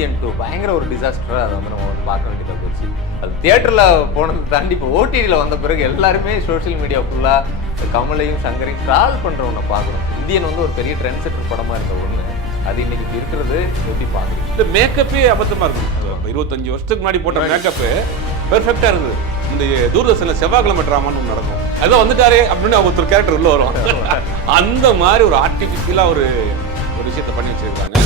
Indian 2 பயங்கர ஒரு டிசாஸ்டராக அதை வந்து நம்ம வந்து பார்க்க வேண்டியதாக போச்சு. அது தியேட்டரில் போனதை தாண்டி இப்போ ஓடிடியில் வந்த பிறகு எல்லாருமே சோஷியல் மீடியா ஃபுல்லாக கமலையும் சங்கரையும் ட்ராவல் பண்ணுற ஒன்றை பார்க்குறோம். இந்தியன் வந்து ஒரு பெரிய ட்ரெண்ட் செட்டர் படமாக இருந்த ஒன்று அது இன்னைக்கு இருக்கிறது எப்படி பார்க்குறீங்க? இந்த மேக்கப்பே அபத்தமாக இருக்கும். 25 வருஷத்துக்கு முன்னாடி போட்ட மேக்கப்பு பெர்ஃபெக்டாக இருந்தது. இந்த தூர்தர்ஷனில் செவ்வாய்க்கிழமை ட்ராமான்னு ஒன்று நடக்கும். அதான் வந்துட்டாரே அப்படின்னு ஒருத்தர் கேரக்டர் உள்ள வரும். அந்த மாதிரி ஒரு ஆர்டிஃபிஷியலாக ஒரு விஷயத்தை பண்ணி வச்சிருக்காங்க.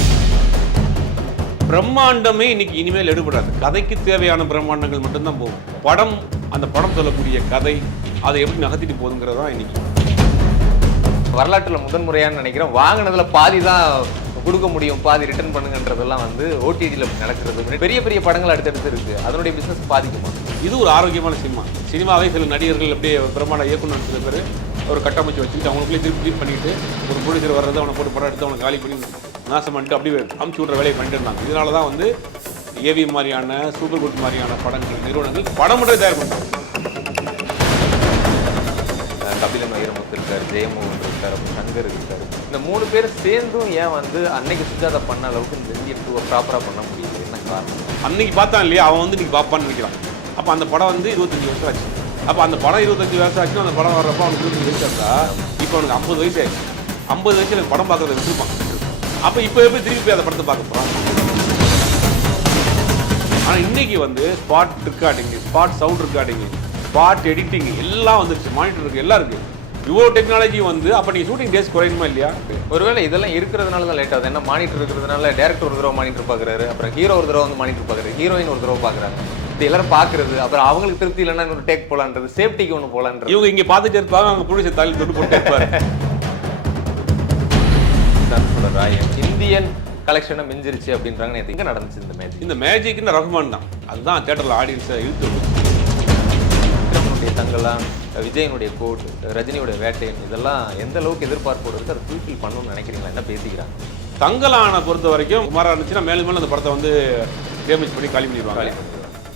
பிரம்மாண்டமே இன்னைக்கு இனிமேல் எடுபடாது. கதைக்கு தேவையான பிரம்மாண்டங்கள் மட்டும்தான் போகும். படம் அந்த படம் சொல்லக்கூடிய கதை அதை எப்படி நகர்த்திட்டு போகுதுங்கிறது தான் இன்னைக்கு வரலாற்றில் முதன்முறையான்னு நினைக்கிறேன். வாங்கினதுல பாதி தான் கொடுக்க முடியும், பாதி ரிட்டர்ன் பண்ணுங்கன்றதெல்லாம் வந்து ஓடிடியில் நடக்கிறது. பெரிய பெரிய படங்கள் அடுத்தடுத்து இருக்கு, அதனுடைய பிசினஸ் பாதிக்குமா? இது ஒரு ஆரோக்கியமான சினிமாவே சில நடிகர்கள் அப்படியே பிரம்மாண்ட இயக்குனர் சில பேர் ஒரு கட்டமைச்சு வச்சுக்கிட்டு அவங்களுக்குள்ளே திருப்பி பண்ணிட்டு ஒரு ப்ரொடியூசர் வர்றது அவனை போட்டு படம் எடுத்து அவனை காலி பண்ணி நாசம் பண்ணிட்டு அப்படியே அமுச்சு விட்ற வேலையை பண்ணிட்டு இருந்தாங்க. இதனால தான் வந்து ஏவி மாதிரியான சூப்பர் குட் மாதிரியான படங்கள் நிறுவனங்கள் படம் மட்டும் தயார் பண்ணுறாங்க. கபிலன் வைரமுத்து இருக்காரு, ஜெயமோகன் இருக்காரு, அப்புறம் சங்கர் இருக்காரு. இந்த 3 பேர் சேர்ந்தும் ஏன் வந்து அன்னைக்கு சுஜாதா பண்ண அளவுக்கு இந்த இந்தியன் 2 ப்ராப்பராக பண்ண முடியுது? என்ன காரணம்? அன்னைக்கு பார்த்தான் இல்லையா, அவன் வந்து இன்னைக்கு பார்ப்பான்னு நினைக்கிறான். அப்போ அந்த படம் வந்து 25 வருஷம் ஆச்சு. அப்போ அந்த படம் 25 வருஷம் ஆச்சுன்னா அந்த படம் வர்றப்போ அவனுக்கு 25 வயசு இருந்தா இப்போ அவனுக்கு 50 வயசு ஆயிடுச்சு. 50 வயசு எனக்கு படம் பார்க்கறத விட்டுருப்பான். அப்போ இப்போ எப்படி திருப்பி போய் அந்த படத்தை பார்க்க போகிறான்? ஆனால் இன்னைக்கு வந்து spot recording, spot sound recording, spot editing எல்லாம் வந்துருச்சு. மானிட்டர் இருக்குது, எல்லாம் இருக்குது. இவ்வளோ டெக்னாலஜி வந்து அப்போ நீங்கள் ஷூட்டிங் டேஸ் குறையுமா இல்லையா? ஒருவேளை இதெல்லாம் இருக்கிறதுனால தான் லேட் ஆகுது. ஏன்னா மானிட்டர் இருக்கிறதுனால டேரக்டர் ஒரு தடவை மானிட்டர் பார்க்குறாரு, அப்புறம் ஹீரோ ஒரு தடவை வந்து மானிட்டர் பார்க்குறாரு, ஹீரோயின் ஒரு தடவை பார்க்குறாங்க. இது எல்லாரும் பார்க்குறது, அப்புறம் அவங்களுக்கு திருப்தி இல்லைன்னா இன்னொரு டேக் போகலான்றது, சேஃப்டிக்கு ஒன்று போகலான்றது. இவங்க இங்கே பார்த்துட்டு இருப்பாங்க, அவங்க ப்ரொடியூசர் தாலி தொட்டு போட்டு இருப்பாரு. இந்தியன் கலெக்ஷனை மிஞ்சிருச்சு அப்படின்றாங்க. நேற்று எங்கே நடந்துச்சு இந்த மேஜிக்? இந்த மேஜிக்னு ரஹ்மான் தான். அதுதான் தியேட்டரில் ஆடியன்ஸை இழுத்து விக்ரமனுடைய தங்கலாம், விஜயனுடைய கோட், ரஜினியோட வேட்டையன், இதெல்லாம் எந்த அளவுக்கு எதிர்பார்ப்போடு இருக்குது, அதை ஃபுல்ஃபில் பண்ணணும்னு நினைக்கிறீங்களா? என்ன பேசிக்கிறாங்க? தங்கலான பொறுத்த வரைக்கும் குமாரா இருந்துச்சுன்னா மேலும் மேலும் அந்த படத்தை வந்து டேமேஜ் பண்ணி காலி பண்ணிடுவாங்க.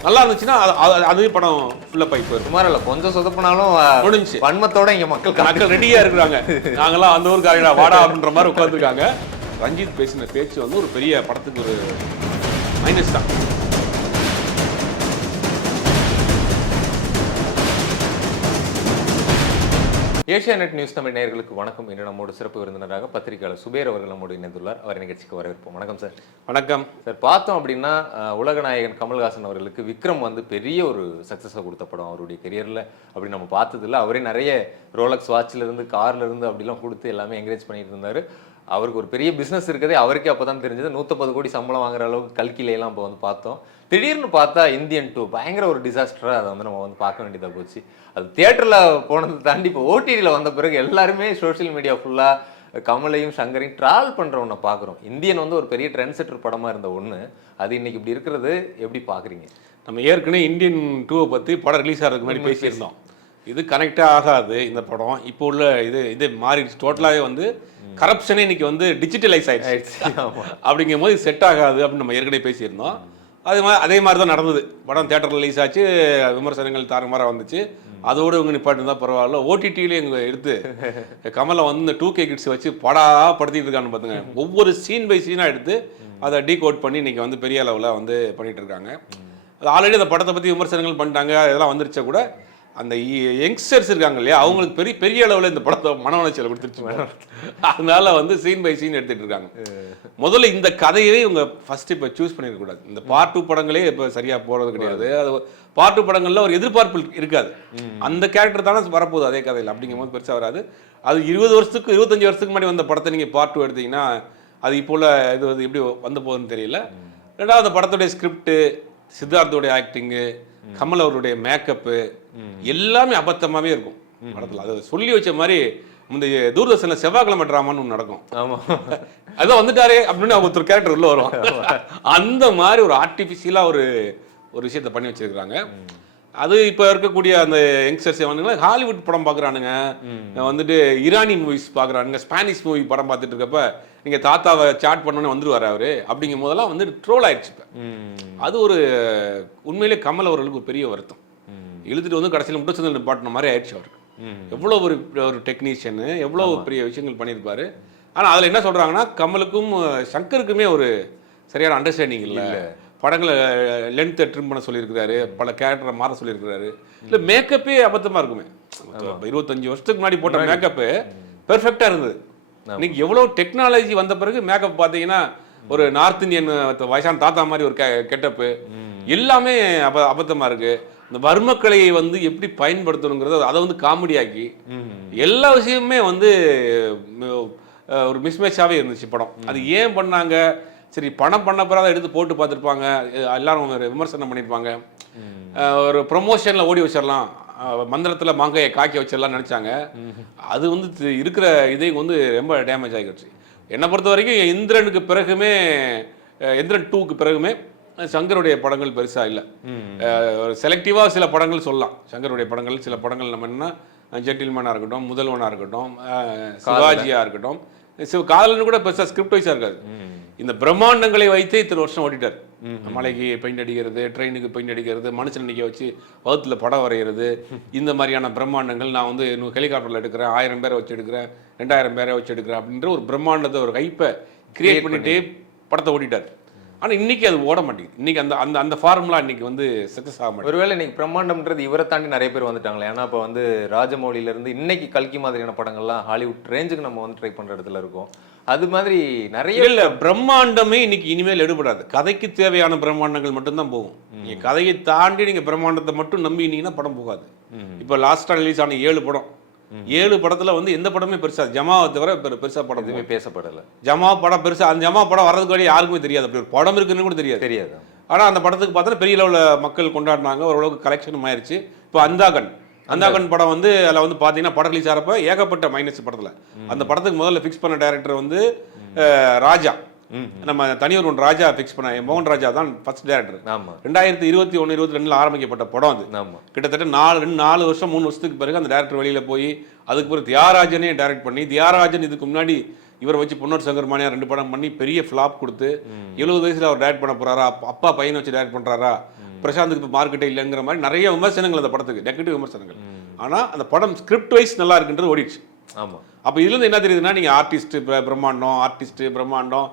நல்லா இருந்துச்சுன்னா அதுவே படம் ஃபுல்லாக போய் போயிடும். குமாரில் கொஞ்சம் சொதப்பினாலும் முடிஞ்சு வன்மத்தோட இங்கே மக்கள் ரெடியாக இருக்கிறாங்க. நாங்களாம் அந்த ஊருக்கு ஆகிடா வாடா அப்படின்ற மாதிரி உட்காந்துருக்காங்க. ரஞ்சித் பேசின பேச்சு வந்து ஒரு பெரிய படத்துக்கு ஒரு மைனஸ் தான். ஏஷியாநெட் நியூஸ் தமிழ் நேயர்களுக்கு வணக்கம். இன்று நம்மோடு சிறப்பு விருந்தினராக பத்திரிகையாளர் சுபேர் அவர்கள் நம்மோடு இணைந்துள்ளார். அவர் நிகழ்ச்சிக்கு வரவேற்போம். வணக்கம் சார். வணக்கம் சார். பார்த்தோம் அப்படின்னா உலகநாயகன் கமல்ஹாசன் அவர்களுக்கு விக்ரம் வந்து பெரிய ஒரு சக்ஸஸை கொடுத்த படம் அவருடைய கெரியரில். அப்படி நம்ம பார்த்ததில்ல. அவரே நிறைய ரோலக்ஸ் வாட்சிலிருந்து கார்லேருந்து அப்படிலாம் கொடுத்து எல்லாமே என்கரேஜ் பண்ணிட்டு இருந்தார். அவருக்கு ஒரு பெரிய பிஸ்னஸ் இருக்கதே அவருக்கே அப்போ தான் தெரிஞ்சது. 150 கோடி சம்பளம் வாங்குற அளவுக்கு கல்கிலையெல்லாம் இப்போ வந்து பார்த்தோம். திடீர்னு பார்த்தா இந்தியன் 2 பயங்கர ஒரு டிசாஸ்டராக அதை வந்து நம்ம வந்து பார்க்க வேண்டியதாக போச்சு. அது தியேட்டரில் போனதை தாண்டி இப்போ ஓடிடியில் வந்த பிறகு எல்லாருமே சோஷியல் மீடியா ஃபுல்லாக கமலையும் சங்கரையும் ட்ராவல் பண்ணுற ஒன்றை பார்க்குறோம். இந்தியன் வந்து ஒரு பெரிய ட்ரெண்ட் செட்டர் படமாக இருந்த ஒன்று அது இன்னைக்கு இப்படி இருக்கிறது எப்படி பார்க்குறீங்க? நம்ம ஏற்கனவே இந்தியன் 2 பற்றி படம் ரிலீஸ் ஆகிறதுக்கு முன்னாடி பேசியிருந்தோம். இது கனெக்டே ஆகாது இந்த படம். இப்போ உள்ள இது மாறிடுச்சு டோட்டலாகவே. வந்து கரப்ஷனே இன்னைக்கு வந்து டிஜிட்டலைஸ் ஆயிடுச்சு. அப்படிங்கும் போது செட் ஆகாது அப்படின்னு நம்ம ஏற்கனவே பேசியிருந்தோம். அதே மாதிரி தான் நடந்தது. படம் தியேட்டர் ரிலீஸ் ஆச்சு, விமர்சனங்கள் தாறுமாறாக வந்துச்சு. அதோடு இவங்க நிப்பாட்டு தான் பரவாயில்ல. ஓடிடியிலே இவங்க எடுத்து கமலை வந்து இந்த 2K கிட்ஸ் வச்சு படுத்திட்டு இருக்கான்னு பார்த்துங்க. ஒவ்வொரு சீன் பை சீனாக எடுத்து அதை டீகோட் பண்ணி இன்னைக்கு வந்து பெரிய அளவில் வந்து பண்ணிட்டு இருக்காங்க. அது ஆல்ரெடி அந்த படத்தை பற்றி விமர்சனங்கள் பண்ணிட்டாங்க, இதெல்லாம் வந்துருச்சா கூட அந்த யங்ஸ்டர்ஸ் இருக்காங்க இல்லையா, அவங்களுக்கு பெரிய பெரிய அளவில் இந்த படத்தை மன உளைச்சலை கொடுத்துருச்சு. அதனால வந்து சீன் பை சீன் எடுத்துகிட்டு இருக்காங்க. முதல்ல இந்த கதையே இவங்க ஃபர்ஸ்ட் இப்போ சூஸ் பண்ணிடக்கூடாது. இந்த பார்ட் 2 படங்களே இப்போ சரியாக போகிறது கிடையாது. அது பார்ட் 2 படங்களில் ஒரு எதிர்பார்ப்பு இருக்காது. அந்த கேரக்டர் தானே வரப்போகுது அதே கதையில். அப்படிங்கும் போது பெருசாக வராது. அது 20 வருஷத்துக்கு 25 வருஷத்துக்கு முன்னாடி வந்த படத்தை நீங்கள் பார்ட் 2 எடுத்தீங்கன்னா அது இப்போ உள்ள இது வந்து எப்படி வந்து போகுதுன்னு தெரியல. ரெண்டாவது அந்த படத்துடைய ஸ்கிரிப்டு, சித்தார்த்தோடைய ஆக்டிங்கு, கமல் அவருடைய மேக்கப்பு எல்லாமே அபத்தமாகவே இருக்கும் படத்தில். அதை சொல்லி வச்ச மாதிரி இந்த தூர்தர்ஷனில் செவ்வாய்க்கிழமை ட்ராமான்னு ஒன்று நடக்கும். ஆமாம், அதான் வந்துட்டாரே அப்படின்னு ஒருத்தர் கேரக்டர் உள்ள வரும். அந்த மாதிரி ஒரு ஆர்டிஃபிஷியலாக ஒரு விஷயத்தை பண்ணி வச்சிருக்கிறாங்க. அது இப்போ இருக்கக்கூடிய அந்த யங்ஸ்டர்ஸ் வந்து ஹாலிவுட் படம் பார்க்குறானுங்க, வந்துட்டு ஈரானி மூவிஸ் பார்க்குறானுங்க, ஸ்பானிஷ் மூவி படம் பார்த்துட்டு இருக்கப்ப நீங்கள் தாத்தாவை சாட் பண்ணோன்னே வந்துடுவார் அவர். அப்படிங்கும் போதெல்லாம் வந்து ட்ரோல் ஆயிடுச்சு. இப்போ அது ஒரு உண்மையிலே கமல் அவர்களுக்கு ஒரு பெரிய வருத்தம். இழுத்துட்டு வந்து கடைசியில் முட்டச்சந்திரன் நிப்பாட்டின மாதிரி ஆயிடுச்சு அவருக்கு. எவ்வளோ ஒரு டெக்னீஷியனு, எவ்வளோ பெரிய விஷயங்கள் பண்ணியிருப்பாரு. ஆனால் அதில் என்ன சொல்கிறாங்கன்னா கமலுக்கும் சங்கருக்குமே ஒரு சரியான அண்டர்ஸ்டாண்டிங் இல்லை. படங்களை லென்த்தை ட்ரிம் பண்ண சொல்லியிருக்கிறாரு, பல கேரக்டரை மாற சொல்லியிருக்கிறாரு. இல்லை மேக்கப்பே அபத்தமாக இருக்குமே. 25 வருஷத்துக்கு முன்னாடி போட்ட மேக்கப்பு பெர்ஃபெக்டாக இருந்தது. இன்னைக்கு எவ்வளோ டெக்னாலஜி வந்த பிறகு மேக்கப் பார்த்தீங்கன்னா ஒரு நார்த் இந்தியன் வயசான தாத்தா மாதிரி ஒரு கெட்டப்பு எல்லாமே அபத்தமாக இருக்கு. இந்த வர்மக்கலையை வந்து எப்படி பயன்படுத்தணுங்கிறத அதை வந்து காமெடியாக்கி எல்லா விஷயமுமே வந்து ஒரு மிஸ்மேட்சாகவே இருந்துச்சு படம். அது ஏன் பண்ணாங்க? சரி, பணம் பண்ண பிறகு எடுத்து போட்டு பார்த்துருப்பாங்க, எல்லாரும் விமர்சனம் பண்ணியிருப்பாங்க, ஒரு ப்ரொமோஷனில் ஓடி வச்சிடலாம், மந்திரத்தில் மாங்காயை காக்கி வச்சிடலாம்னு நினச்சாங்க. அது வந்து இருக்கிற இதை வந்து ரொம்ப டேமேஜ் ஆகிடுச்சு. என்னை பொறுத்த வரைக்கும் இந்திரனுக்கு பிறகுமே, இந்திரன் 2க்கு பிறகுமே சங்கருடைய படங்கள் பெருசாக இல்லை. செலக்டிவாக சில படங்கள் சொல்லலாம். சங்கருடைய படங்கள் சில படங்கள் நம்ம என்ன ஜென்டில்மேனாக இருக்கட்டும், முதல்வனாக இருக்கட்டும், சிவாஜியாக இருக்கட்டும், காதலன்னு கூட பெருசாக ஸ்கிரிப்ட் வைஸாக இருக்காது. இந்த பிரம்மாண்டங்களை வைத்தே இத்தனை வருஷம் ஓட்டிட்டார். மலைக்கு பெயிண்ட் அடிக்கிறது, ட்ரெயினுக்கு பெயிண்ட் அடிக்கிறது, மனுஷன் நிற்க வச்சு வகுத்தில் படம் வரைகிறது, இந்த மாதிரியான பிரம்மாண்டங்கள். நான் வந்து இன்னும் ஹெலிகாப்டரில் எடுக்கிறேன், 1000 பேரை வச்சு எடுக்கிறேன், 2000 பேரை வச்சு எடுக்கிறேன் அப்படின்ற ஒரு பிரம்மாண்டத்தை, ஒரு ஹைப்பை கிரியேட் பண்ணிட்டே படத்தை ஓட்டிட்டார். ஆனால் இன்னைக்கு அது ஓட மாட்டேங்குது. இன்னைக்கு அந்த அந்த அந்த ஃபார்முலா இன்னைக்கு வந்து சக்ஸஸ் ஆக மாட்டேங்குது. ஒருவேளை இன்னைக்கு பிரம்மாண்டம்ன்றது இவரை தாண்டி நிறைய பேர் வந்துட்டாங்களே. ஏன்னா இப்போ வந்து ராஜமௌலியிலேருந்து இன்னைக்கு கல்கி மாதிரியான படங்கள்லாம் ஹாலிவுட் ரேஞ்சுக்கு நம்ம வந்து ட்ரை பண்ணுற இடத்துல இருக்கோம். அது மாதிரி நிறைய இல்லை, பிரம்மாண்டமே இன்னைக்கு இனிமேல் எடுபடாது. கதைக்கு தேவையான பிரம்மாண்டங்கள் மட்டும்தான் போகும். நீங்கள் கதையை தாண்டி நீங்கள் பிரம்மாண்டத்தை மட்டும் நம்பினீங்கன்னா படம் போகாது. இப்போ லாஸ்ட்டாக ரிலீஸ் ஆன 7 படம், 7 படத்துல வந்து எந்த படமே பெருசா, ஜமாவை தவிர பெருசா படம் எதுவுமே பேசப்படலை. ஜமா படம் பெருசா, அந்த ஜமா படம் வர்றதுக்கு வரையும் யாருக்குமே தெரியாது அப்படி ஒரு படம் இருக்குன்னு கூட தெரியாது. ஆனா அந்த படத்துக்கு பார்த்தா பெரிய லெவலில் மக்கள் கொண்டாடினாங்க, ஓரளவுக்கு கலெக்ஷனும் ஆயிடுச்சு. இப்போ அந்தாகன் படம் வந்து அதில் வந்து பார்த்தீங்கன்னா படம் ரிலீஸ் ஆகிறப்ப ஏகப்பட்ட மைனஸ் படத்தில். அந்த படத்துக்கு முதல்ல ஃபிக்ஸ் பண்ண டைரக்டர் வந்து ராஜா, நம்ம தனியொரு ராஜா ஃபிக்ஸ் பண்ண மோகன் ராஜா தான் ஃபர்ஸ்ட் டைரக்டர். 2021-22 ஆரம்பிக்கப்பட்ட படம் அது. கிட்டத்தட்ட 4 வருஷம் 3 வருஷத்துக்கு பிறகு அந்த டைரக்டர் வெளியில போய் அதுக்கு பிறகு தியாகராஜனே டைரக்ட் பண்ணி, தியாகராஜன் இதுக்கு முன்னாடி இவரை வச்சு பொன்னர் சங்கர் மானியா 2 படம் பண்ணி பெரிய ஃபிளாப் கொடுத்து 70 வயசுல அவர் டைரக்ட் பண்ண போறாரா, அப்பா பையனை வச்சு டைரக்ட் பண்றாரா, பிரசாந்துக்கு இப்போ மார்க்கெட்டே இல்லைங்கிற மாதிரி நிறைய விமர்சனங்கள் அந்த படத்துக்கு, நெகட்டிவ் விமர்சனங்கள். ஆனா அந்த படம் ஸ்கிரிப்ட் வைஸ் நல்லா இருக்குன்றது ஓடிடுச்சு. ஆமா. அப்போ இதுல இருந்து என்ன தெரியுதுன்னா, நீங்க ஆர்டிஸ்ட் பிரம்மாண்டம்,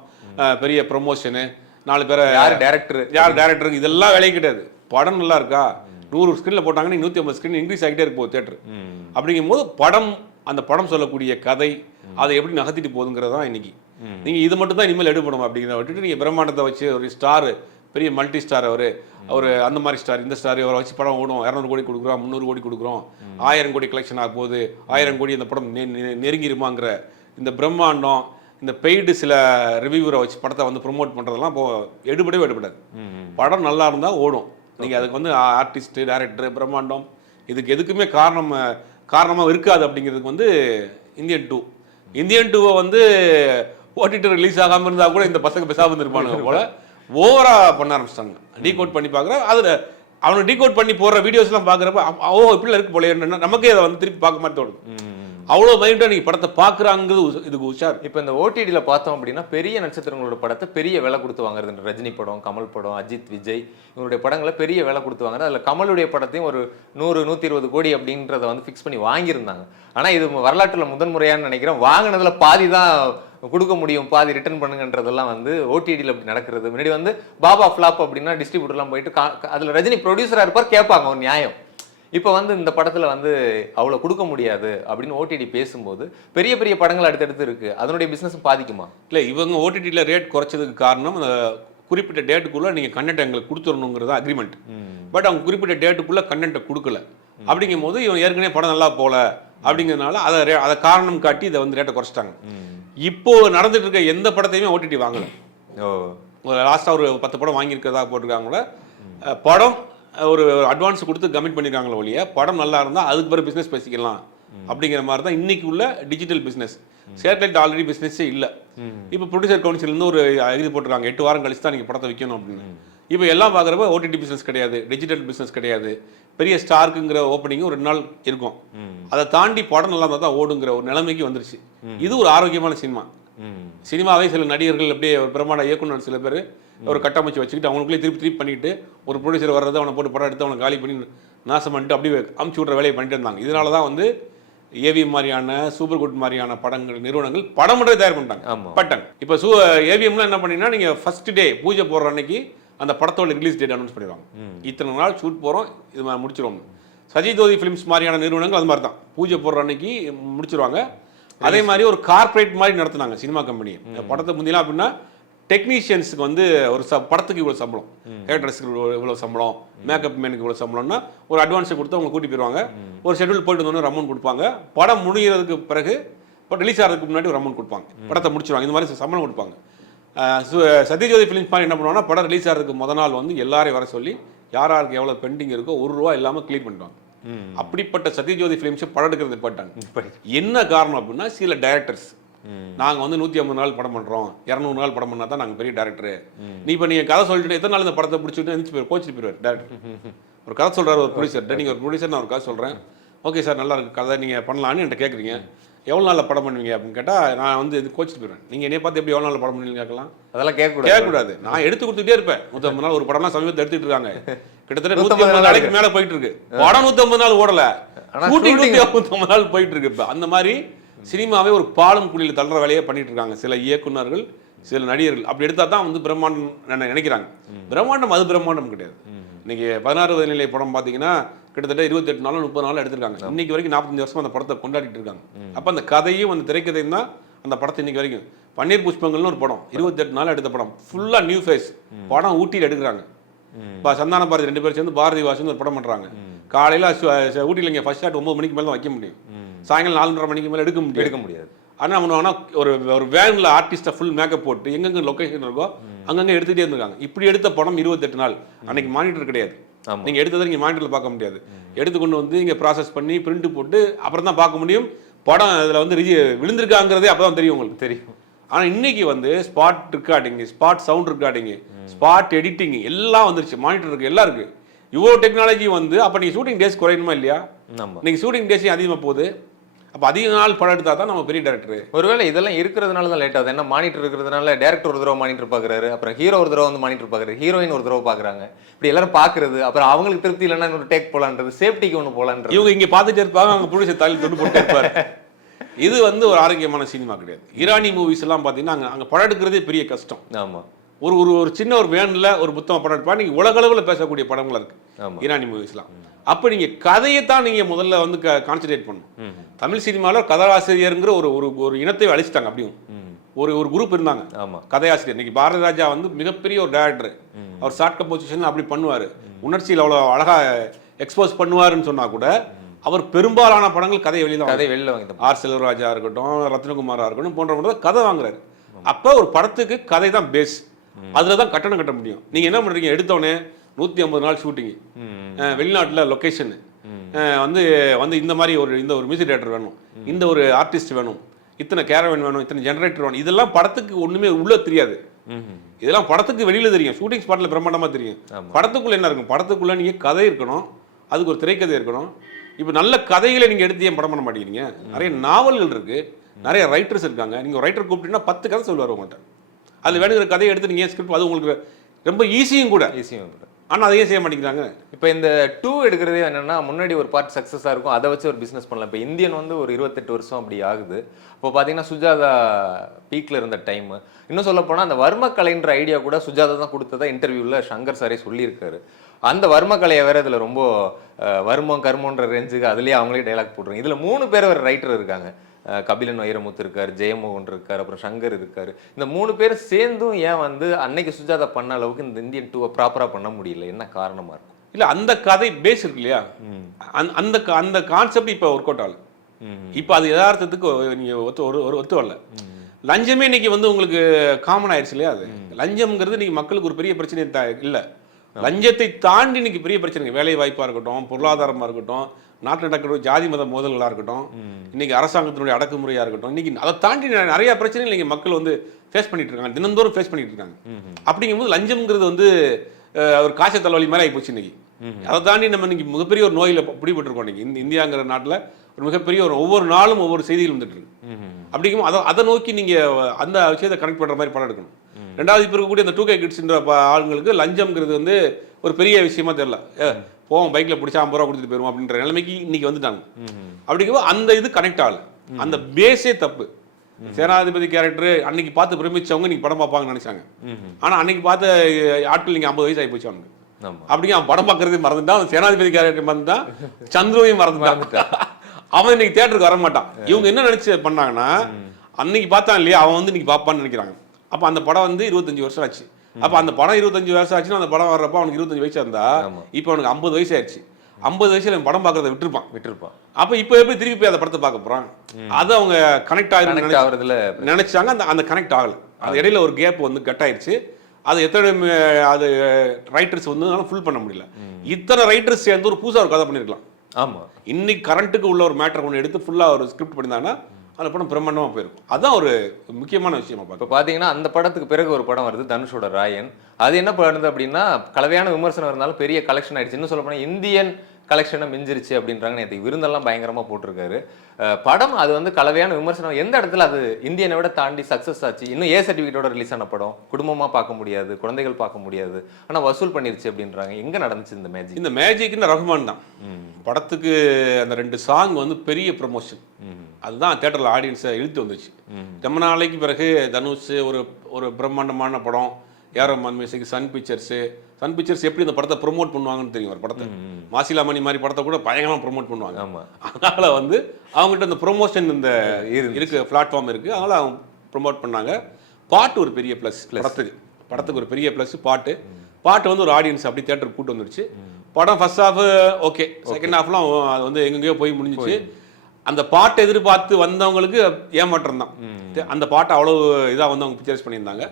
பெரிய ப்ரொமோஷனு, 4 பேரை யார் டேரக்டர் இதெல்லாம் வேலையும் கிடையாது. படம் நல்லா இருக்கா, 100 ஸ்க்ரீனில் போட்டாங்கன்னா 150 ஸ்க்ரீன் இன்க்ரீஸ் ஆகிட்டே இருக்கு போகுது தேட்டர். அப்படிங்கும் போது அந்த படம் சொல்லக்கூடிய கதை அதை எப்படி நகர்த்திட்டு போகுதுங்கிறது தான் இன்னைக்கு. நீங்கள் இது மட்டும் தான் இனிமேல் எடுப்படும் அப்படிங்கிறத விட்டுட்டு நீங்கள் பிரம்மாண்டத்தை வச்சு ஒரு ஸ்டார், பெரிய மல்டி ஸ்டார், அவர் அந்த மாதிரி ஸ்டார், இந்த ஸ்டார் அவரை வச்சு படம் ஓடும், 200 கோடி கொடுக்குறோம், 300 கோடி கொடுக்குறோம், 1000 கோடி கலெக்ஷன் ஆக போகுது, 1000 கோடி இந்த படம் நெருங்கிருமாங்கிற இந்த பிரம்மாண்டம், இந்த பெய்டு சில ரிவ்யூவரை வச்சு படத்தை வந்து ப்ரொமோட் பண்ணுறதெல்லாம் இப்போ எடுபடாது. படம் நல்லா இருந்தால் ஓடும். நீங்கள் அதுக்கு வந்து ஆர்டிஸ்ட், டைரக்டர், பிரம்மாண்டம் இதுக்கு எதுக்குமே காரணமாக இருக்காது. அப்படிங்கிறதுக்கு வந்து இந்தியன் 2 வந்து ஓடிடி ரிலீஸ் ஆகாமல் இருந்தால் கூட இந்த பசங்க பேசாமல் இருந்திருப்பானுங்க போல ஓவரா பண்ண ஆரம்பிச்சிட்டாங்க. டீகோட் பண்ணி பார்க்குற அதில் அவனை டீகோட் பண்ணி போடுற வீடியோஸ்லாம் பார்க்குறப்ப இப்படிலாம் இருக்கு போல, நமக்கே அதை வந்து திருப்பி பார்க்க மாதிரி தோணுது. அவ்வளோ மைண்டாக நீங்கள் படத்தை பார்க்குறாங்கிறது இதுக்கு உஷார். இப்போ இந்த ஓடிடியில் பார்த்தோம் அப்படின்னா பெரிய நட்சத்திரங்களோட படத்தை பெரிய விலை கொடுத்து வாங்குறது. ரஜினி படம், கமல் படம், அஜித், விஜய் இவங்களுடைய படங்களை பெரிய விலை கொடுத்து வாங்குறது. அதில் கமலுடைய படத்தையும் ஒரு 100-120 கோடி அப்படின்றத வந்து ஃபிக்ஸ் பண்ணி வாங்கியிருந்தாங்க. ஆனால் இது வரலாற்றில் முதன்முறையான்னு நினைக்கிறேன். வாங்கினதுல பாதி தான் கொடுக்க முடியும், பாதி ரிட்டர்ன் பண்ணுங்கன்றதெல்லாம் வந்து ஓடிடியில் அப்படி நடக்கிறது. முன்னாடி வந்து பாபா ஃப்ளாப் அப்படின்னா டிஸ்ட்ரிபியூட்டர்லாம் போயிட்டு அதில் ரஜினி ப்ரொடியூசராக இருப்பார், கேட்பாங்க ஒரு நியாயம். இப்போ வந்து இந்த படத்தில் வந்து அவ்வளோ கொடுக்க முடியாது அப்படின்னு ஓடிடி பேசும்போது பெரிய பெரிய படங்கள் அடுத்தடுத்து இருக்கு, அதனுடைய பிஸ்னஸும் பாதிக்குமா? இல்லை, இவங்க ஓடிடியில் ரேட் குறைச்சதுக்கு காரணம் அந்த குறிப்பிட்ட டேட்டுக்குள்ளே நீங்கள் கண்டென்ட் எங்களுக்கு கொடுத்துடணுங்கிறது அக்ரிமெண்ட். பட் அவங்க குறிப்பிட்ட டேட்டுக்குள்ளே கண்டென்ட்டை கொடுக்கல. அப்படிங்கும் போது இவங்க ஏற்கனவே படம் நல்லா போகல அப்படிங்கிறதுனால அதை காரணம் காட்டி இதை வந்து ரேட்டை குறைச்சிட்டாங்க. இப்போ நடந்துட்டு இருக்க எந்த படத்தையுமே ஓடிடி வாங்கலை. லாஸ்ட்டாக ஒரு 10 படம் வாங்கியிருக்கிறதா போட்டிருக்காங்களே, படம் ஒரு அட்வான்ஸ் கொடுத்து கமிட் பண்ணியிருக்காங்களே ஒழிய படம் நல்லா இருந்தால் அதுக்கு பிறகு பிஸ்னஸ் பேசிக்கலாம் அப்படிங்கிற மாதிரி தான் இன்னைக்கு உள்ள டிஜிட்டல் பிஸ்னஸ். சேட்டலைட் ஆல்ரெடி பிஸ்னஸே இல்லை. இப்போ ப்ரொடியூசர் கவுன்சிலேருந்து ஒரு இது போட்டிருக்காங்க, 8 வாரம் கழிச்சு தான் நீங்கள் படத்தை விற்கணும் அப்படின்னு. இப்போ எல்லாம் பார்க்குறப்ப ஓடிடி பிஸ்னஸ் கிடையாது, டிஜிட்டல் பிஸ்னஸ் கிடையாது. பெரிய ஸ்டார்க்குங்கிற ஓப்பனிங்கும் 2 நாள் இருக்கும், அதை தாண்டி படம் நல்லா இருந்தால் தான் ஓடுங்கிற ஒரு நிலைமைக்கு வந்துருச்சு. இது ஒரு ஆரோக்கியமான சினிமாவே சில நடிகர்கள் அப்படியே பிரமாண்ட இயக்குனர் சில பேர் ஒரு கட்டமைச்சு வச்சுக்கிட்டு அவங்களுக்குள்ளே திருப்பி பண்ணிட்டு ஒரு ப்ரொடியூசர் வர்றது அவனை போட்டு படம் எடுத்து அவனை காலி பண்ணி நாசம் பண்ணிட்டு அப்படியே அமுச்சு விட்ற வேலையை பண்ணிட்டு இருந்தாங்க. இதனால தான் வந்து ஏவிஎம் மாதிரியான சூப்பர் குட் மாதிரியான படங்கள் நிறுவனங்கள் படம் மட்டும் தயார் பண்ணிட்டாங்க. ஆமா. பட்டன் இப்போ ஏவிஎம்ல என்ன பண்ணீங்கன்னா நீங்கள் ஃபர்ஸ்ட் டே பூஜை போடுற அன்னைக்கு அந்த படத்தோட ரிலீஸ் டேட் அனௌன்ஸ் பண்ணிடுவாங்க. இத்தனை நாள் ஷூட் போகிறோம், இது முடிச்சிருவோம். சஜிஜோதி ஃபிலிம்ஸ் மாதிரியான நிறுவனங்கள் அது மாதிரி தான் பூஜை போடுற அன்னைக்கு முடிச்சிருவாங்க. அதே மாதிரி ஒரு கார்ப்பரேட் மாதிரி நடத்துனாங்க சினிமா கம்பெனி. படத்தை முந்திலாம் அப்படின்னா டெக்னீஷியன்ஸுக்கு வந்து ஒரு படத்துக்கு இவ்வளோ சம்பளம், ஹேர்ட்ரெஸ்க்கு இவ்வளோ சம்பளம், மேக்கப் மேனுக்கு இவ்வளோ சம்பளம்னா ஒரு அட்வான்ஸை கொடுத்து அவங்க கூட்டி போயிடுவாங்க. ஒரு ஷெட்யூல் போயிட்டு வந்து ஒரு அமௌண்ட் கொடுப்பாங்க. படம் முடிகிறதுக்கு பிறகு இப்போ ரிலீஸ் ஆகிறதுக்கு முன்னாடி ஒரு அமௌண்ட் கொடுப்பாங்க, படத்தை முடிச்சிருவாங்க. இந்த மாதிரி சம்பளம் கொடுப்பாங்க. சத்யஜோதி ஃபிலிம்ஸ் மாதிரி என்ன பண்ணுவாங்கன்னா படம் ரிலீஸ் ஆகிறதுக்கு முத நாள் வந்து எல்லாரையும் வர சொல்லி யாருக்கு எவ்வளோ பெண்டிங் இருக்கோ ₹1 இல்லாமல் கிளியர் பண்ணிடுவாங்க. அப்படிப்பட்ட சத்யஜோதி ஃபிலிம்ஸ் படம் எடுக்கிறது போட்டாங்க. என்ன காரணம் அப்படின்னா சில டைரக்டர்ஸ் நாங்கள் வந்து 150 நாள் படம் பண்ணுறோம், 200 நாள் படம் பண்ணால் தான் நாங்கள் பெரிய டேரக்டரு. நீ இப்போ நீங்கள் கதை சொல்லிட்டு எத்தனை நாள் இந்த படத்தை பிடிச்சிட்டு எழுந்துச்சு போயிரு, கோச்சிட்டு போயிடுவார் டேரக்டர். ஒரு கதை சொல்கிறார் ஒரு ப்ரொடியூசர், நீங்கள் ஒரு ப்ரொடியூசர் நான் ஒரு கதை சொல்கிறேன், ஓகே சார் நல்லா இருக்கு கதை நீங்கள் பண்ணலான்னு என்கிட்ட கேட்குறீங்க, எவ்வளோ நாளில் படம் பண்ணுவீங்க அப்படின்னு கேட்டால் நான் வந்து இது கோச்சிட்டு போயிடுவேன். நீங்கள் என்னைய பார்த்து எப்படி எவ்வளோ நாள் படம் பண்ணுவீங்க கேட்கலாம், அதெல்லாம் கேட்கக்கூடாது. நான் எடுத்து கொடுத்துட்டே இருப்பேன். 150 நாள் ஒரு படம்லாம் சமீபத்தில் எடுத்துட்டு இருக்காங்க, கிட்டத்தட்ட 150 நாளைக்கு மேலே போயிட்டு இருக்கு. படம் 150 நாள் ஓடலை, ஷூட்டிங் 150 நாள் போயிட்டு இருக்கு. இப்போ அந்த மாதிரி சினிமாவே ஒரு பாலம் குழியில் தள்ளுற வேலையை பண்ணிட்டு இருக்காங்க சில இயக்குநர்கள், சில நடிகர்கள். அப்படி எடுத்தால் தான் வந்து பிரம்மாண்டம் நினைக்கிறாங்க. பிரம்மாண்டம் அது பிரம்மாண்டம் கிடையாது. இன்னைக்கு 16வது நிலை படம் பார்த்தீங்கன்னா கிட்டத்தட்ட 28 நாள் 30 நாள் எடுத்திருக்காங்க. இன்னைக்கு வரைக்கும் 45 வருஷம் அந்த படத்தை கொண்டாடிட்டு இருக்காங்க. அப்போ அந்த கதையும் அந்த திரைக்கதையும் தான் அந்த படத்தை இன்னைக்கு வரைக்கும். பன்னீர் புஷ்பங்கள்னு ஒரு படம் 28 நாள் எடுத்த படம், ஃபுல்லாக நியூ ஃபேஸ் படம் ஊட்டியில் எடுக்கிறாங்க. இப்போ சந்தான பாரதி 2 பேர் சேர்ந்து பாரதி வாசன் ஒரு படம் பண்ணுறாங்க. காலையில் ஊட்டியில் இங்கே ஃபர்ஸ்ட் ஷாட் 9 மணிக்கு மேலே தான் வைக்க முடியும், சாயங்காலம் 4:30 மணிக்கு மேலே எடுக்க முடியாது. ஆனால் பண்ணுவாங்கன்னா ஒரு வேனில் ஆர்டிஸ்ட்டை ஃபுல் மேக்கப் போட்டு எங்கெங்கே லொக்கேஷன் இருக்கோ அங்கங்கே எடுத்துகிட்டே இருந்திருக்காங்க. இப்படி எடுத்த படம் 28 நாள். அன்னைக்கு மானிட்டர் கிடையாது, நீங்கள் எடுத்ததை நீங்கள் மானிட்டரில் பார்க்க முடியாது. எடுத்து கொண்டு வந்து இங்கே ப்ராசஸ் பண்ணி பிரிண்ட் போட்டு அப்புறம் தான் பார்க்க முடியும். படம் அதில் வந்து விழுந்திருக்காங்கிறதே அப்போ தான் தெரியும், உங்களுக்கு தெரியும். ஆனால் இன்னைக்கு வந்து spot recording, spot sound recording, spot editing எல்லாம் வந்துருச்சு. மானிட்டர் இருக்குது, எல்லாம் இருக்குது. இவ்வளோ டெக்னாலஜி வந்து அப்போ நீங்கள் ஷூட்டிங் டேஸ் குறையணுமா இல்லையா? நீங்கள் ஷூட்டிங் டேஸையும் அதிகமாக போகுது. அப்போ அதிக நாள் படம் எடுத்தா தான் நம்ம பெரிய டேரக்டர். ஒருவேளை இதெல்லாம் இருக்கிறதுனால தான் லேட் ஆகுது. ஏன்னா மானிட்டர் இருக்கிறதுனால டேரக்டர் ஒரு தடவை மானிட்டர் பார்க்குறாரு, அப்புறம் ஹீரோ ஒரு தடவை வந்து மானிட்டர் பார்க்குறாரு, ஹீரோயின் ஒரு தடவை பார்க்குறாங்க. இப்படி எல்லாரும் பார்க்குறது, அப்புறம் அவங்களுக்கு திருப்தி இல்லைன்னா இன்னொரு டேக் போலான்றது, சேஃப்டிக்கு ஒன்று போலான்றது. இவங்க இங்கே பார்த்துட்டு இருப்பாங்க, அவங்க ப்ரொடியூசர் தலையில் தொட்டு போட்டு இருப்பாரு. இது வந்து ஒரு ஆரோக்கியமான சினிமா கிடையாது. ஈரானி மூவிஸ் எல்லாம் பார்த்தீங்கன்னா அங்கே படம் எடுக்கிறதே பெரிய கஷ்டம். ஆமாம். ஒரு சின்ன ஒரு வேனில் ஒரு புத்தகம் படம் எடுப்பா, நீங்கள் உலகளவில் பேசக்கூடிய படங்கள் இருக்குது ஈரானி மூவிஸ்லாம். அப்போ நீங்கள் கதையை தான் நீங்கள் முதல்ல வந்து கான்சன்ட்ரேட் பண்ணணும். தமிழ் சினிமாவில் கதாசிரியருங்கிற ஒரு இனத்தை அழிச்சிட்டாங்க. அப்படியும் ஒரு குரூப் இருந்தாங்க. ஆமாம், கதையாசிரியர். இன்னைக்கு பாரதி ராஜா வந்து மிகப்பெரிய ஒரு டைரக்டர். அவர் ஷார்ட் கம்போசிஷன் அப்படி பண்ணுவார், உணர்ச்சியில் அவ்வளோ அழகாக எக்ஸ்போஸ் பண்ணுவாருன்னு சொன்னால் கூட அவர் பெரும்பாலான படங்கள் கதை வெளியில் வாங்கி ஆர் செல்வராஜா இருக்கட்டும், ரத்னகுமாரா இருக்கட்டும் போன்ற கதை வாங்குறாரு. அப்போ ஒரு படத்துக்கு கதை தான் பேஸ், அதில் தான் கட்டணம் கட்ட முடியும். நீங்கள் என்ன பண்ணுறீங்க, எடுத்தோடனே 150 நாள் ஷூட்டிங்கு, வெளிநாட்டில் லொக்கேஷனு, வந்து இந்த மாதிரி இந்த ஒரு மியூசிக் டைரக்டர் வேணும், இந்த ஒரு ஆர்டிஸ்ட் வேணும், இத்தனை கேரவன் வேணும், இத்தனை ஜெனரேட்டர் வேணும். இதெல்லாம் படத்துக்கு ஒன்றுமே உள்ளே தெரியாது. இதெல்லாம் படத்துக்கு வெளியில் தெரியும், ஷூட்டிங் ஸ்பாட்டில் பிரம்மாண்டமாக தெரியும். படத்துக்குள்ளே என்ன இருக்கும், படத்துக்குள்ளே நீங்கள் கதை இருக்கணும், அதுக்கு ஒரு திரைக்கதை இருக்கணும். இப்போ நல்ல கதைகளை நீங்கள் எடுத்து ஏன் படம் பண்ண மாட்டேங்கிறீங்க? நிறைய நாவல்கள் இருக்குது, நிறைய ரைட்டர்ஸ் இருக்காங்க. நீங்கள் ஒரு ரைட்டர் கூப்பிட்டீங்கன்னா 10 கதை சொல்லுவார் உங்கள்கிட்ட. அது வேணுங்கிற கதையை எடுத்து நீங்கள் ஸ்கிரிப்ட், அது உங்களுக்கு ரொம்ப ஈஸியும் கூட. ஆனால் அதையே செய்ய மாட்டேங்கிறாங்க. இப்போ இந்த 2 எடுக்கிறதே என்னன்னா, முன்னாடி ஒரு பார்ட் சக்ஸஸாக இருக்கும், அதை வச்சு ஒரு பிஸ்னஸ் பண்ணலாம். இப்போ இந்தியன் வந்து ஒரு 28 வருஷம் அப்படி ஆகுது. இப்போ பார்த்தீங்கன்னா சுஜாதா பீக்கில் இருந்த டைம். இன்னும் சொல்ல போனால் அந்த வர்மக்கலைன்ற ஐடியா கூட சுஜாதா தான் கொடுத்ததா இன்டர்வியூவில் சங்கர் சாரே சொல்லியிருக்காரு. அந்த வர்மக்கலையை வேற இதில் ரொம்ப வர்மம் கர்மன்ற ரேஞ்சுக்கு அதுலேயே அவங்களே டைலாக் போடுறாங்க. இதில் 3 பேர் ஒரு ரைட்டர் இருக்காங்க. கபிலன் வைரமுத்து இருக்கார், ஜெயமோகன் இருக்கார், அப்புறம் சங்கர் இருக்காரு. இந்த 3 பேர் சேர்ந்தும் ஏன் வந்து அன்னைக்கு சுஜாதா பண்ண அளவுக்கு இந்த இந்தியன் 2 ப்ராப்பராக பண்ண முடியல? என்ன காரணமா இருக்கும்? இல்லை, அந்த கதை பேஸ் இருக்கு இல்லையா, அந்த கான்செப்ட் இப்போ ஒர்க் அவுட் ஆகல. இப்போ அது யதார்த்தத்துக்கு நீங்கள் ஒத்து வரல. லஞ்சமே இன்னைக்கு வந்து உங்களுக்கு காமன் ஆயிடுச்சு இல்லையா? அது லஞ்சம்ங்கிறது இன்னைக்கு மக்களுக்கு ஒரு பெரிய பிரச்சனை இல்லை. லஞ்சத்தை தாண்டி இன்னைக்கு பெரிய பிரச்சனை, வேலை வாய்ப்பாக இருக்கட்டும், பொருளாதாரமாக இருக்கட்டும், நாட்டில் நடக்கிற ஜாதி மத மோதல்களாக இருக்கட்டும், இன்னைக்கு அரசாங்கத்தினுடைய அடக்குமுறையாக இருக்கட்டும், இன்னைக்கு அதை தாண்டி நிறைய பிரச்சனைகள் இன்னைக்கு மக்கள் வந்து ஃபேஸ் பண்ணிட்டு இருக்காங்க, தினந்தோறும் ஃபேஸ் பண்ணிட்டு இருக்காங்க. அப்படிங்கும்போது லஞ்சம்ங்கிறது வந்து ஒரு காய்ச்சல் தலைவலி மேலே ஆகிப்போச்சு இன்னைக்கு. அதை தாண்டி நம்ம இன்னைக்கு மிகப்பெரிய ஒரு நோயில் பிடிபட்டிருக்கோம். இன்னைக்கு இந்தியாங்கிற நாட்டில் ஒரு மிகப்பெரிய ஒவ்வொரு நாளும் ஒவ்வொரு செய்திகள் வந்துட்டு இருக்கு. அப்படிங்கும்போது அதை நோக்கி நீங்கள் அந்த விஷயத்தை கனெக்ட் பண்ணுற மாதிரி படம் எடுக்கணும். ரெண்டாவது இப்போ இருக்கக்கூடிய அந்த 2K கிட்ஸ்ன்ற ஆளுங்களுக்கு லஞ்சம்ங்கிறது வந்து ஒரு பெரிய விஷயமா தெரியல. போவோம் பைக்கில் பிடிச்சா 50 ரூபா கொடுத்துட்டு போயிருவோம் அப்படின்ற நிலைமைக்கு இன்னைக்கு வந்துட்டாங்க. அப்படிங்கும்போது அந்த இது கனெக்ட் ஆகல, அந்த பேஸே தப்பு. சேனாதிபதி கேரக்டர் அன்னைக்கு பார்த்து பிரமிச்சவங்க இன்னைக்கு படம் பார்ப்பாங்கன்னு நினைச்சாங்க. ஆனா அன்னைக்கு பார்த்த ஆட்கள் நீங்க 50 வயசு ஆகி போச்சு அவனுக்கு. அப்படிங்க அவன் படம் பார்க்கறதே மறந்துட்டான், அவன் சேனாதிபதி கேரக்டர் மறந்துட்டான், சந்துருவையும் மறந்துட்டான். அவன் இன்னைக்கு தியேட்டருக்கு வர மாட்டான். இவங்க என்ன நினைச்சு பண்ணாங்கன்னா, அன்னைக்கு பார்த்தான் இல்லையா அவன் வந்து இன்னைக்கு பார்ப்பான்னு நினைக்கிறாங்க. அப்ப அந்த படம் வந்து 25 வருஷம் ஆச்சு. அப்ப அந்த படம் 25 வருஷம் ஆச்சுன்னா அந்த படம் வர்றப்ப அவனுக்கு 25 வயசா இருந்தா இப்போ அவனுக்கு 50 வயசு ஆயிடுச்சு. 50 வயசுல படம் பார்க்கறத விட்டுருப்பான். அப்ப இப்போ எப்படி திருப்பி போய் அந்த படத்தை பார்க்க போறான்? அது அவங்க கனெக்ட் ஆகுறதுல நினைச்சாங்க, அந்த கனெக்ட் ஆகல. அது இடையில ஒரு கேப் வந்து கட் ஆயிடுச்சு. அது எத்தனை அது ரைட்டர்ஸ் வந்து ஃபுல் பண்ண முடியல. இத்தனை ரைட்டர்ஸ் சேர்ந்து ஒரு புதுசா ஒரு கதை பண்ணிருக்கலாம். ஆமா, இன்னைக்கு கரண்ட்டுக்கு உள்ள ஒரு மேட்டர் ஒன்று எடுத்து ஃபுல்லா ஒரு ஸ்கிரிப்ட் பண்ணியிருந்தாங்கன்னா அந்த படம் பிரம்மாண்டமா போயிருக்கும். அதான் ஒரு முக்கியமான விஷயமா பார்க்க. இப்போ பார்த்தீங்கன்னா அந்த படத்துக்கு பிறகு ஒரு படம் வருது தனுஷோட ராயன். அது என்ன பண்ணுது அப்படின்னா, கலவையான விமர்சனம் இருந்தாலும் பெரிய கலெக்ஷன் ஆயிடுச்சு. இன்னும் சொல்ல போனால் இந்தியன் கலெக்ஷனை மிஞ்சிருச்சு அப்படின்றாங்க. நேற்று விருந்தெல்லாம் பயங்கரமா போட்டிருக்காரு. படம் அது வந்து கலவையான விமர்சனம். எந்த இடத்துல அது இந்தியனை விட தாண்டி சக்சஸ் ஆச்சு? இன்னும் ஏ சர்டிஃபிகேட்டோட ரிலீஸ் ஆன படம், குடும்பமா பார்க்க முடியாது, குழந்தைகள் பார்க்க முடியாது, ஆனா வசூல் பண்ணிருச்சு அப்படின்றாங்க. எங்க நடந்துச்சு இந்த மேஜிக்? இந்த மேஜிக்னு ரஹ்மான் தான். படத்துக்கு அந்த 2 சாங் வந்து பெரிய ப்ரமோஷன். அதுதான் தியேட்டர்ல ஆடியன்ஸை இழுத்து வந்துச்சு. ரொம்ப நாளைக்கு பிறகு தனுஷ் ஒரு பிரம்மாண்டமான படம், ஏஆர் மியூசிக், சன் பிக்சர்ஸ் எப்படி இந்த படத்தை ப்ரொமோட் பண்ணுவாங்கன்னு தெரியும். ஒரு படத்தை மாசிலாமணி மாதிரி படத்தை கூட பயங்கரமா ப்ரொமோட் பண்ணுவாங்க. அதனால வந்து அவங்ககிட்ட இந்த ப்ரொமோஷன் இந்த இருக்கு, பிளாட்ஃபார்ம் இருக்கு, அதனால அவங்க ப்ரொமோட் பண்ணாங்க. பாட்டு ஒரு பெரிய ப்ளஸ் படத்துக்கு ஒரு பெரிய ப்ளஸ். பாட்டு வந்து ஒரு ஆடியன்ஸ் அப்படி தியேட்டருக்கு கூட்டு வந்துருச்சு. படம் ஃபர்ஸ்ட் ஹாஃப் ஓகே, செகண்ட் ஹாஃப்லாம் அது வந்து எங்கெங்கயோ போய் முடிஞ்சிச்சு. அந்த பாட்டை எதிர்பார்த்து வந்தவங்களுக்கு ஏமாற்றம் தான். அந்த பாட்டை அவ்வளவு இதாக வந்து அவங்க பிக்சரைஸ் பண்ணியிருந்தாங்க.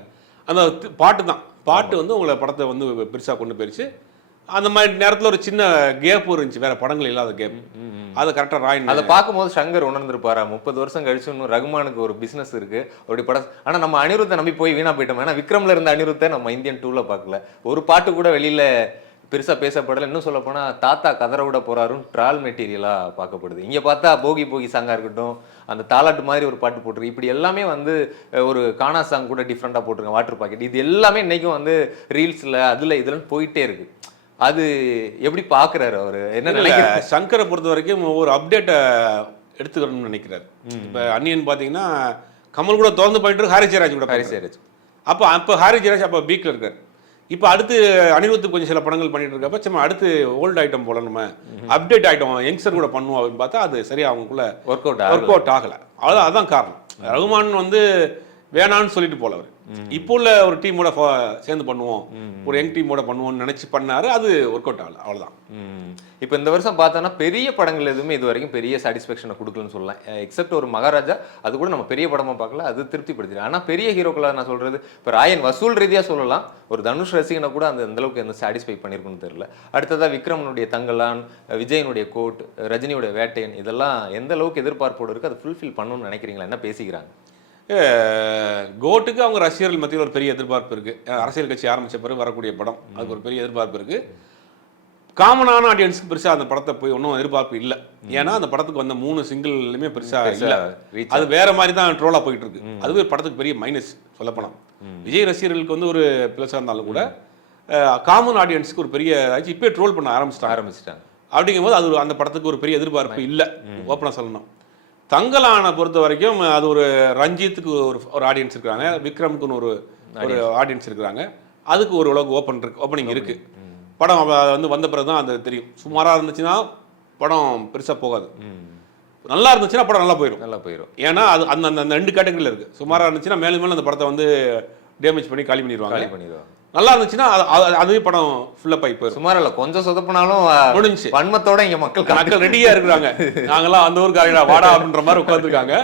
அந்த பாட்டு வந்து உங்களை படத்தை வந்து பெருசாக கொண்டு போயிருச்சு. அந்த மாதிரி நேரத்தில் ஒரு சின்ன கேப் இருந்துச்சு, வேற படங்கள் இல்லாத கேப். அதை கரெக்டாக ராயன் அதை பார்க்கும்போது சங்கர் உணர்ந்துருப்பாரா, 30 வருஷம் கழிச்சு இன்னும் ரகுமானுக்கு ஒரு பிசினஸ் இருக்கு அப்படி படம். ஆனா நம்ம அனிருத்தை நம்பி போய் வீணா போயிட்டோம். ஏன்னா விக்ரம்ல இருந்த அனிருத்தை நம்ம இந்தியன் 2ல பார்க்கல. ஒரு பாட்டு கூட வெளியில பெருசா பேசப்படல. இன்னும் சொல்ல போனா தாத்தா கதற விட போறாருன்னு ட்ரால் மெட்டீரியலா பார்க்கப்படுது. இங்க பார்த்தா போகி சாங்கா இருக்கட்டும், அந்த தாலாட்டு மாதிரி ஒரு பாட்டு போட்டிருக்கு. இப்படி எல்லாமே வந்து ஒரு கானா சாங் கூட டிஃப்ரெண்டா போட்டிருக்கேன், வாட்டர் பாக்கெட். இது எல்லாமே இன்னைக்கும் வந்து ரீல்ஸ்ல அதுல இதுலன்னு போயிட்டே இருக்கு. அது எப்படி பாக்குறாரு அவரு? என்ன நினைக்கிறாரு? சங்கரை பொறுத்த வரைக்கும் ஒரு அப்டேட்டை எடுத்துக்கணும்னு நினைக்கிறாரு. இப்ப அன்னியன் பாத்தீங்கன்னா கமல் கூட திறந்து போயிட்டு ஹாரி ஜெயராஜ். அப்போ ஹாரி ஜெயராஜ் அப்போ பீக்ல இருக்காரு. இப்போ அடுத்து அனிருத்து கொஞ்சம் சில படங்கள் பண்ணிட்டு இருக்கப்ப சும்மா அடுத்து ஓல்டு ஐட்டம் போல நம்ம அப்டேட் ஐட்டம் யங்ஸ்டர் கூட பண்ணுவோம் அப்படின்னு பார்த்தா அது சரியா அவங்களுக்குள்ள ஒர்க் அவுட் ஆகல. அதான் காரணம். ரகுமான் வந்து வேணான்னு சொல்லிட்டு போல அவர் இப்போ உள்ள ஒரு டீமோட சேர்ந்து பண்ணுவோம், ஒரு யங் டீமோட பண்ணுவோம்னு நினைச்சு பண்ணாரு. அது ஒர்க் அவுட் ஆகல, அவ்வளவுதான். இப்போ இந்த வருஷம் பார்த்தோன்னா பெரிய படங்கள் எதுவுமே இது வரைக்கும் பெரிய சாட்டிஸ்ஃபேக்ஷனை கொடுக்கலன்னு சொல்லலாம். எக்ஸப்ட் ஒரு மகாராஜா, அது கூட நம்ம பெரிய படமா பார்க்கல, அது திருப்திப்படுத்திடும். ஆனால் பெரிய ஹீரோக்களாக நான் சொல்றது இப்போ ராயன் வசூல் ரீதியாக சொல்லலாம், ஒரு தனுஷ் ரசிகனை கூட அந்த அளவுக்கு எந்த சாட்டிஸ்ஃபை பண்ணியிருக்குன்னு தெரியல. அடுத்ததாக விக்ரமனுடைய தங்கலான், விஜயனுடைய கோட், ரஜினியோட வேட்டையன், இதெல்லாம் எந்த அளவுக்கு எதிர்பார்ப்போடு இருக்குது, அதை ஃபுல்ஃபில் பண்ணணும்னு நினைக்கிறீங்களா? என்ன பேசிக்கிறாங்க? கோட்டுக்கு அவங்க ரசிகர்கள் மத்தியில் ஒரு பெரிய எதிர்பார்ப்பு இருக்கு. அரசியல் கட்சி ஆரம்பிச்ச பிறகு வரக்கூடிய படம், அதுக்கு ஒரு பெரிய எதிர்பார்ப்பு இருக்கு. காமனான ஆடியன்ஸ்க்கு பெருசா அந்த படத்தை போய் ஒன்றும் எதிர்பார்ப்பு இல்லை. ஏன்னா அந்த படத்துக்கு வந்த 3 சிங்கிள்லையுமே பெருசா இல்லை. அது வேற மாதிரி தான் ட்ரோலா போயிட்டு இருக்கு. அதுவே படத்துக்கு பெரிய மைனஸ் சொல்லப்போனால். விஜய் ரசிகர்களுக்கு வந்து ஒரு பிளஸா இருந்தாலும் கூட காமன் ஆடியன்ஸுக்கு ஒரு பெரிய இப்போ ட்ரோல் பண்ண ஆரம்பிச்சிட்டாங்க. அப்படிங்கும்போது அது அந்த படத்துக்கு ஒரு பெரிய எதிர்பார்ப்பு இல்லை, ஓப்பனாக சொல்லணும். தங்கலான பொறுத்த வரைக்கும் அது ஒரு ரஞ்சித்துக்கு ஒரு ஆடியன்ஸ் இருக்கிறாங்க, விக்ரமுக்குன்னு ஒரு ஆடியன்ஸ் இருக்கிறாங்க. அதுக்கு ஒரு அளவுக்கு ஓப்பனிங் இருக்கு. படம் வந்து வந்த பிறகு தான் அது தெரியும். சுமாராக இருந்துச்சுன்னா படம் பெருசாக போகாது, நல்லா இருந்துச்சுன்னா படம் நல்லா போயிடும். ஏன்னா அது அந்த 2 கேட்டகரியில் இருக்கு. சுமாராக இருந்துச்சுன்னா மேலும் மேலும் அந்த படத்தை வந்து டேமேஜ் பண்ணி காலி பண்ணிடுவாங்க. நல்லா இருந்துச்சுன்னா அதுவே படம் ஃபுல்லப் ஆகி போயிடும். சுமார் இல்லை, கொஞ்சம் சொதப்பினாலும் முடிஞ்சு வன்மத்தோட இங்கே மக்கள் ரெடியா இருக்கிறாங்க. நாங்களாம் அந்த ஊருக்காரங்களா வாடா அப்படின்ற மாதிரி உட்காந்துருக்காங்க.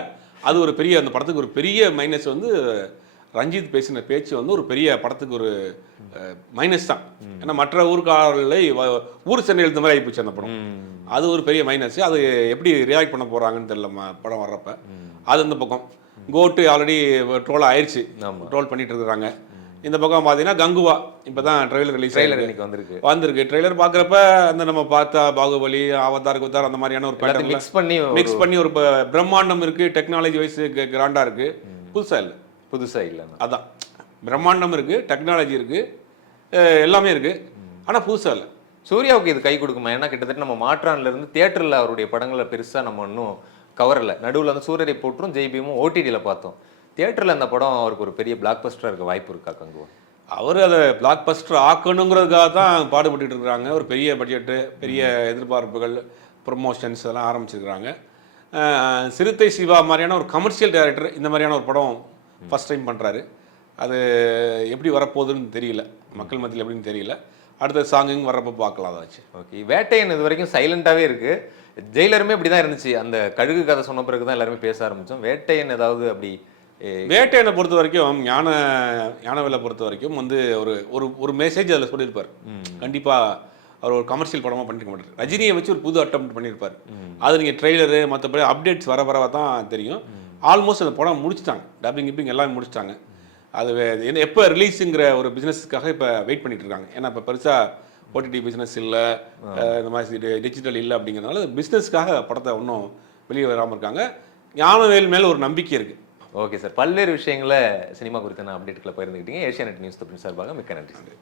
அது ஒரு பெரிய அந்த படத்துக்கு ஒரு பெரிய மைனஸ் வந்து ரஞ்சித் பேசின பேச்சு வந்து ஒரு பெரிய படத்துக்கு ஒரு மைனஸ் தான். ஏன்னா மற்ற ஊருக்காரர்களை ஊர் சென்னை எழுந்த மாதிரி ஆகிப்போச்சு அந்த படம். அது ஒரு பெரிய மைனஸ். அது எப்படி ரியாக்ட் பண்ண போறாங்கன்னு தெரியல படம் வர்றப்ப. அது இந்த பக்கம் கோட்டு ஆல்ரெடி ட்ரோல் ஆயிடுச்சு, ட்ரோல் பண்ணிட்டு இருக்கிறாங்க. இந்த பக்கம் பார்த்தீங்கன்னா கங்குவா இப்போ தான் ட்ரெய்லர் ரிலீஸ் வந்திருக்கு. ட்ரெய்லர் பார்க்குறப்ப அந்த நம்ம பார்த்தா பாகுபலி, அவதார் அந்த மாதிரியான ஒரு பேட்டர்ன் மிக்ஸ் பண்ணி ஒரு பிரம்மாண்டம் இருக்கு. டெக்னாலஜி வைஸ் கிராண்டா இருக்கு. புதுசா இல்லை அதான் பிரம்மாண்டம் இருக்கு, டெக்னாலஜி இருக்கு, எல்லாமே இருக்கு. ஆனால் புதுசா இல்லை. சூர்யாவுக்கு இது கை கொடுக்குமா? ஏன்னா கிட்டத்தட்ட நம்ம மாற்றான்ல இருந்து தியேட்டர்ல அவருடைய படங்களை பெருசா நம்ம இன்னும் கவரல. நடுவுல வந்து சூரியரை போற்றும் ஜெய்பீமும் ஓடிடியில் பார்த்தோம். தியேட்டர்ல அந்த படம் அவருக்கு ஒரு பெரிய பிளாக் பஸ்டரா இருக்க வாய்ப்பு இருக்கா கங்குவா? அவர் அதை பிளாக் பஸ்டர் ஆக்கணுங்கிறதுக்காக தான் பாடுபட்டு இருக்கிறாங்க. ஒரு பெரிய பட்ஜெட்டு, பெரிய எதிர்பார்ப்புகள், ப்ரொமோஷன்ஸ் அதெல்லாம் ஆரம்பிச்சிருக்கிறாங்க. சிறுத்தை சிவா மாதிரியான ஒரு கமர்ஷியல் டைரக்டர் இந்த மாதிரியான ஒரு படம் ஃபஸ்ட் டைம் பண்ணுறாரு. அது எப்படி வரப்போகுதுன்னு தெரியல, மக்கள் மத்தியில் எப்படின்னு தெரியல. அடுத்த சாங்குங்க வர்றப்போ பார்க்கலாம் அதாச்சு. ஓகே, வேட்டையன் இது வரைக்கும் சைலண்டாகவே இருக்கு. ஜெயிலருமே இப்படி தான் இருந்துச்சு. அந்த கழுகு கதை சொன்ன பிறகு தான் எல்லாருமே பேச ஆரம்பித்தோம். வேட்டையன் ஏதாவது அப்படி வேட்டையனை பொறுத்த வரைக்கும் ஞானவேலை பொறுத்த வரைக்கும் வந்து ஒரு ஒரு ஒரு மெசேஜ் அதில் சொல்லியிருப்பார். கண்டிப்பாக அவர் ஒரு கமர்ஷியல் படமாக பண்ணிருக்க மாட்டார். ரஜினியை வச்சு ஒரு புது அட்டம் பண்ணியிருப்பார். அது நீங்கள் ட்ரெய்லரு மற்றபடி அப்டேட்ஸ் வர வர தான் தெரியும். ஆல்மோஸ்ட் அந்த படம் முடிச்சிட்டாங்க, டப்பிங் கிப்பிங் எல்லாமே முடிச்சிட்டாங்க. அது என்ன எப்போ ரிலீஸுங்கிற ஒரு பிஸ்னஸுக்காக இப்போ வெயிட் பண்ணிட்டு இருக்காங்க. ஏன்னா இப்போ பெருசாக ஓடிடி பிஸ்னஸ் இல்லை, இந்த மாதிரி டிஜிட்டல் இல்லை அப்படிங்கிறதுனால பிஸ்னஸ்க்காக படத்தை இன்னும் வெளியே வராமல் இருக்காங்க. ஞானவேல் மேலே ஒரு நம்பிக்கை இருக்குது. ஓகே சார், பல்வேறு விஷயங்களை சினிமா குறித்தான அப்டேட்டுகளை பகிர்ந்துக்கிட்டீங்க. ஏஷியாநெட் நியூஸ் தொப்பின் சார்பாக மிக்க நன்றி.